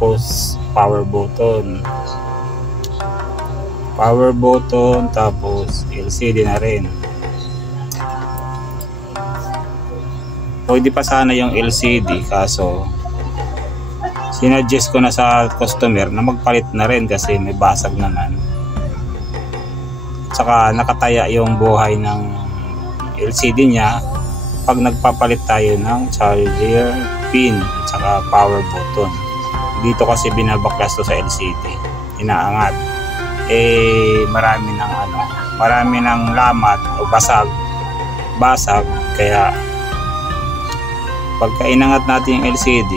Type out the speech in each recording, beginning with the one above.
tapos power button, tapos LCD na rin. Pwede pa sana yung LCD, kaso sinuggest ko na sa customer na magpalit na rin kasi may basag naman. Tsaka nakataya yung buhay ng LCD niya pag nagpapalit tayo ng charger pin at saka power button. Dito kasi binabaklas to sa LCD, inaangat, marami ng lamat o basag, kaya pagka inangat natin yung LCD,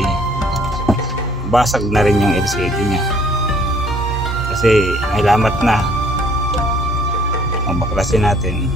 basag na rin yung LCD niya kasi may lamat na. Baklasin natin.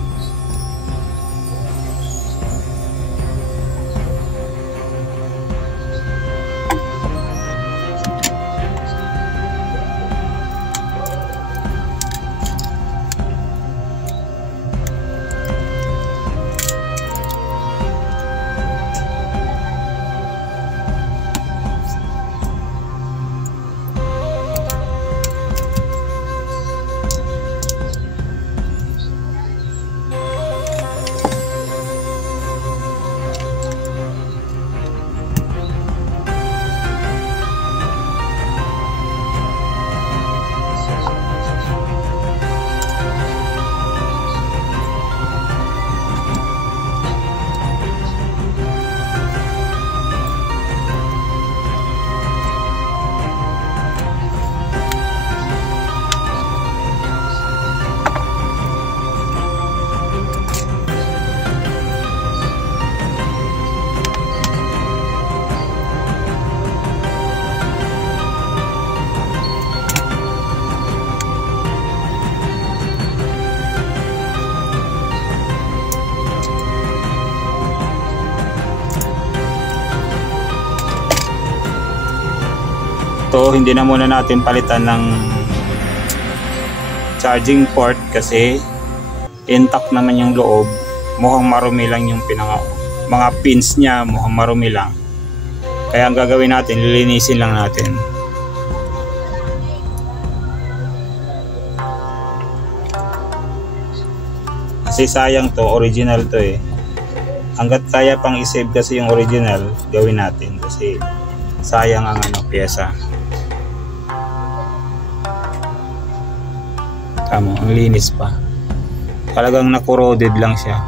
So hindi na muna natin palitan ng charging port kasi intact naman yung loob. Mukhang marumi lang yung mga pins niya, mukhang marumi lang. Kaya ang gagawin natin, lilinisin lang natin. Kasi sayang to, original to eh. Hanggat kaya pang i-save kasi yung original, gawin natin kasi sayang ang pyesa. Tama, ang linis pa. Talagang na-corroded lang siya.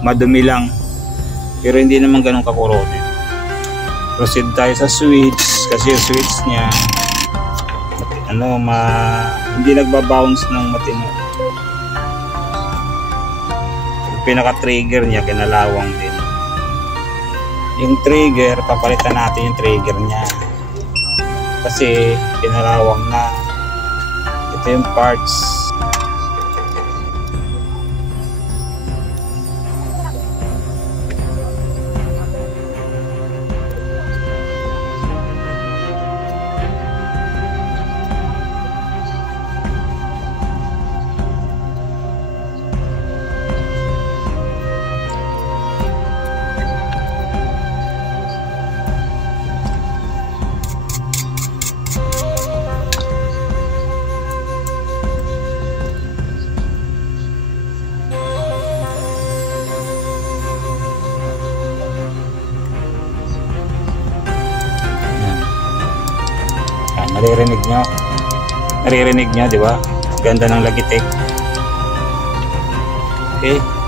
Madumi lang. Pero hindi naman ganun ka-corroded. Proceed tayo sa switch kasi yung switch niya hindi nagba-bounce ng matino. Yung pinaka-trigger niya kinalawang din. Yung trigger, papalitan natin yung trigger niya. Kasi kinalawang na. Ito yung parts. Naririnig nyo, di ba? Ganda ng Logitech. Okay.